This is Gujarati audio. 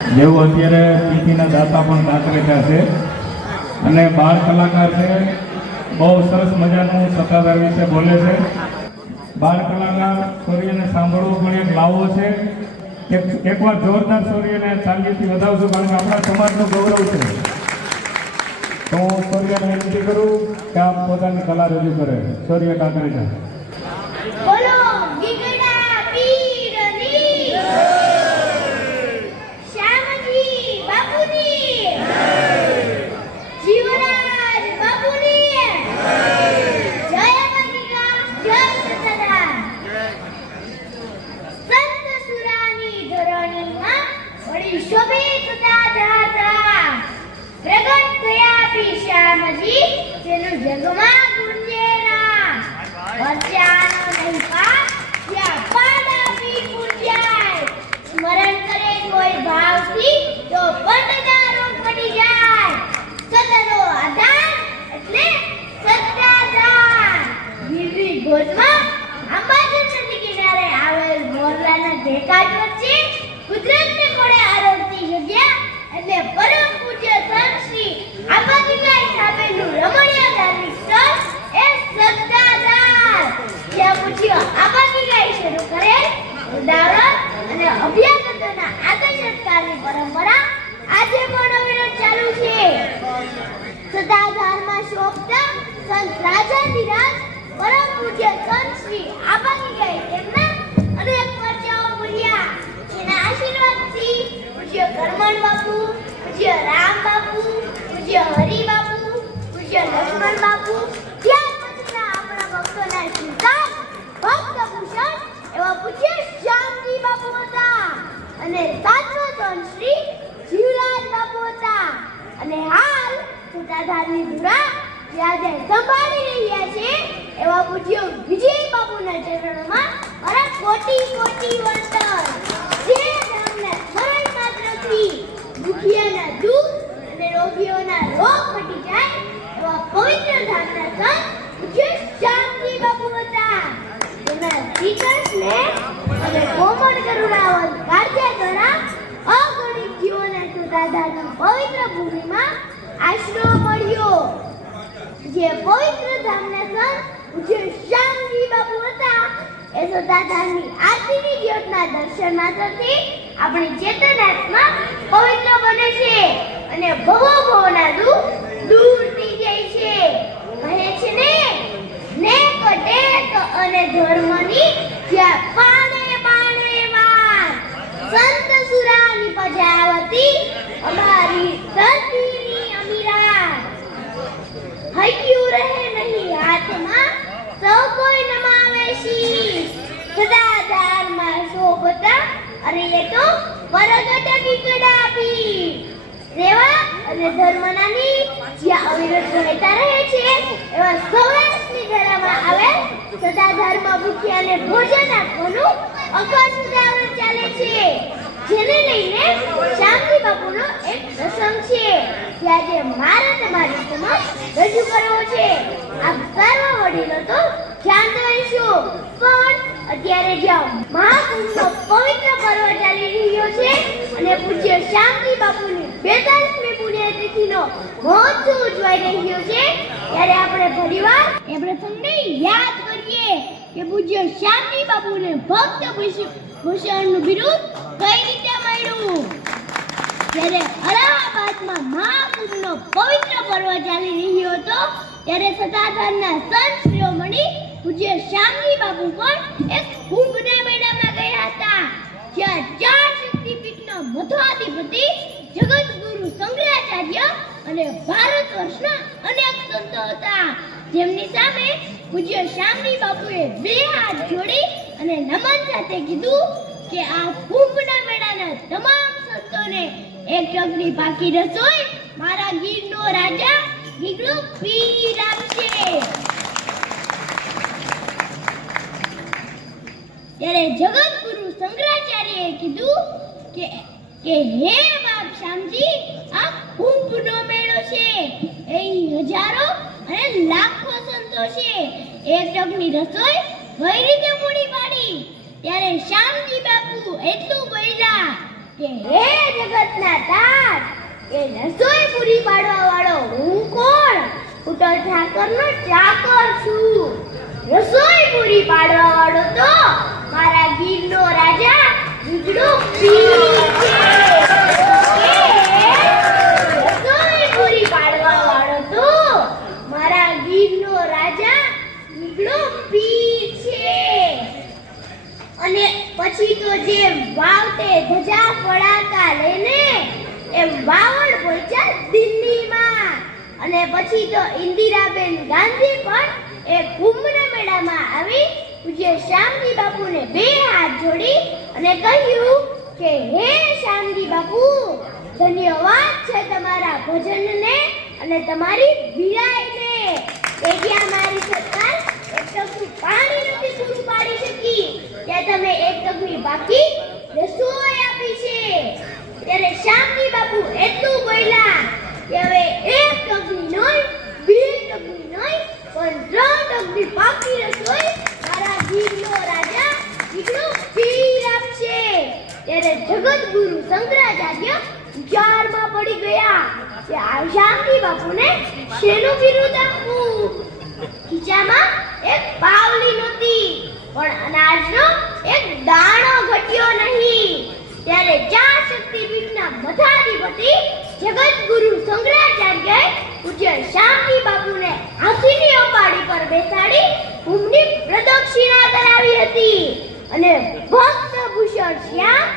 જેઓ અત્યારે પીટીના દાતા પણ દાખલેતા છે. અને બાળ કલાકાર છે. બહુ સરસ મજાનું સત્તાધાર વિશે બોલે છે. બાળ કલાકાર સૂર્યને સાંભળવું પણ એક લાવો છે. એકવાર જોરદાર સૂર્યને તાલીમથી વધાવશું કારણ કે આપણા સમાજનું ગૌરવ છે. તો હું સૂર્યને વિનંતી કરું કે આપ પોતાની કલા રજૂ કરે. સૂર્ય કાકરેજા બોલો ગીગડા પીરની શ્યામજી બાપુની જીવરાજ બાપુની જય અંબિકા જય સતરામ સંત સુરાની ધરણીમાં શોભિત દાદા પ્રગટ થયા પી જેનું જગમાં ગુંજેના વચ્ચાનો નહીં પાપ ત્યાં પાડા પી પૂજ્યાય સ્મરણ કરે કોઈ ભાવથી તો પંડના રોગ જાય સતનો આધાર એટલે સત્યાધાર ગીરવી ગોદમાં અંબાજી નદી કિનારે આવેલ મોરલાના ઢેકાજ વચ્ચે કુદરતને આરોગતી એટલે પૂજ્ય સંત શ્રી પૂજ્ય આપાતિકાઈ શરૂ કરેલ ઉદાહરણ અને અભ્યાગતોના સત્કારની પરંપરા આજે પણ ચાલુ છે. સત્તાધારમાં શોભતા સંત રાજાધિરાજ સત્તાધારની ધુરા જે સંભાળી રહ્યા છે એવા પૂજ્ય વિજય બાપુના ચરણોમાં મારા કોટી કોટી વંદન જે તમને સ્મરણ માત્રથી દુખિયાના દુઃખ અને રોગીઓના રોગ મટી જાય એવા પવિત્ર ધામના સંત પૂજ્ય શાંતિ બાપુ હતા. તેમના શ્રીકૃષ્ણને અને કોમળ કરુણાવન કાર્ય દ્વારા અગણિત જીવોને સુધાધારની પવિત્ર ભૂમિમાં આશરો મળ્યો. જે પવિત્ર ધામના સંત પૂજ્ય શ્યામજી બાપુ હતા, એ સદાધારની આરતીની જ્યોતના દર્શન માત્રથી આપણી ચેતનાત્મા પવિત્ર બને છે અને ભવો ભવના દુઃખ દૂર થઈ જાય છે કહે છે ને નેક ટેક અને ધર્મની જ્યાં પાને પાને વાન સંત સુરાની પજાવતી અમારી ધરતીની અમીરા હૈયું રહે નહીં હાથમાં સૌ કોઈ નમાવે શીશ સદાચારમાં શોભતા અરે એ તો પરગટ આપી. સેવા અને ધર્મનાની જ્યાં અવિરત રહેતા રહે છે, એવા સૌરાષ્ટ્રની ધરામાં આવે સદા ધર્મ ભૂખ્યાને ભોજન આપવાનું અખંડ ઉદાહરણ ચાલે છે. જેને લઈને શાંતિ બાપુનો એક પ્રસંગ છે જે મારે તમારી સમક્ષ રજૂ કરવો છે. આપ સર્વ વડીલો તો ધ્યાન રહીશું પણ અત્યારે જ્યાં મહાકુંભનો પવિત્ર પર્વ ચાલી રહ્યો છે અને પૂજ્ય શાંતિ બાપુની બેતાલીસમી પુણ્યતિથિનો ત્યારે શાંતિ બિરુદ કઈ રીતે મળ્યું? જ્યારે અલાહાબાદમાં મહાકુંભનો પવિત્ર પર્વ ચાલી રહ્યો હતો, ત્યારે સત્તાધારના સંત શિરોમણી પૂજ્ય શ્યામજી બાપુ પણ એક અને ભારત વર્ષના અનેક સંતો હતા. જેમની સામે પૂજ્ય શ્યામજી બાપુએ બે હાથ જોડી અને નમન સાથે કીધું કે આ કુંભના મેળાના તમામ સંતોને એક ટકની પાકી રસોઈ મારા ગીરનો રાજા ગીગડો પીર આપશે. ત્યારે જગતગુરુ શંકરાચાર્યએ કીધું કે કે હે બાપ શ્યામજી, આ કુંભનો મેળો છે. એ હજારો અને લાખો સંતોષે એક ડગની રસોઈ કઈ રીતે પૂરી પાડી. ત્યારે શ્યામજી બાપુ એટલું બોલ્યા કે, હે જગતના તાત એ રસોઈ પૂરી પાડવા વાળો હું કોણ? હું તો ઠાકરનો ચાકર છું. રસોઈ પૂરી પાડવા વાળો તો મારા ગીરનો રાજા ગુજડો પીર છે એ રસોઈ પૂરી પાડવા વાળો તો મારા ગીરનો રાજા ગુજડો પીર છે અને પછી તો જે વાવતે ધજા ફડાકા લઈને એ વાવડ પહોંચ્યા દિલ્હીમાં અને પછી તો ઇન્દિરાબેન ગાંધી પણ એ કુંભ મેળામાં આવી પૂજ્ય શ્યામજી બાપુને બે હાથ જોડી અને કહ્યું કે, હે શ્યામજી બાપુ, ધન્યવાદ છે તમારા ભજનને અને તમારી વિરાયને કે જ્યાં મારી સરકાર એક ટકનું પાણી નથી પૂરું પાડી શકી. ત્યાં તમે એક ટકની બાકી રસોઈ આપી છે. ત્યારે શ્યામજી બાપુ એટલું બોલ્યા કે, હવે એક ટકની નહીં બે ટકની નહીં પણ ત્રણ ટકની પાકી રસોઈ મારા ગીરનો રાજા દીકરો પીર આપશે ત્યારે જગતગુરુ શંકરાચાર્ય વિચારમાં પડી ગયા. કે શ્યામજી બાપુને શેનું બિરુદ આપવું ખીચામાં એક પાવલી નહોતી, પણ અનાજનો એક દાણો ઘટ્યો નહીં. ત્યારે ચાર શક્તિપીઠના મઠાધિપતિ જગતગુરુ શંકરાચાર્ય પૂજ્ય શ્યામજી બાપુને હાથીની અંબાડી પર બેસાડી ઉમની પ્રદક્ષિણા કરાવી હતી. અને ભક્ત ભૂષણ શ્યામ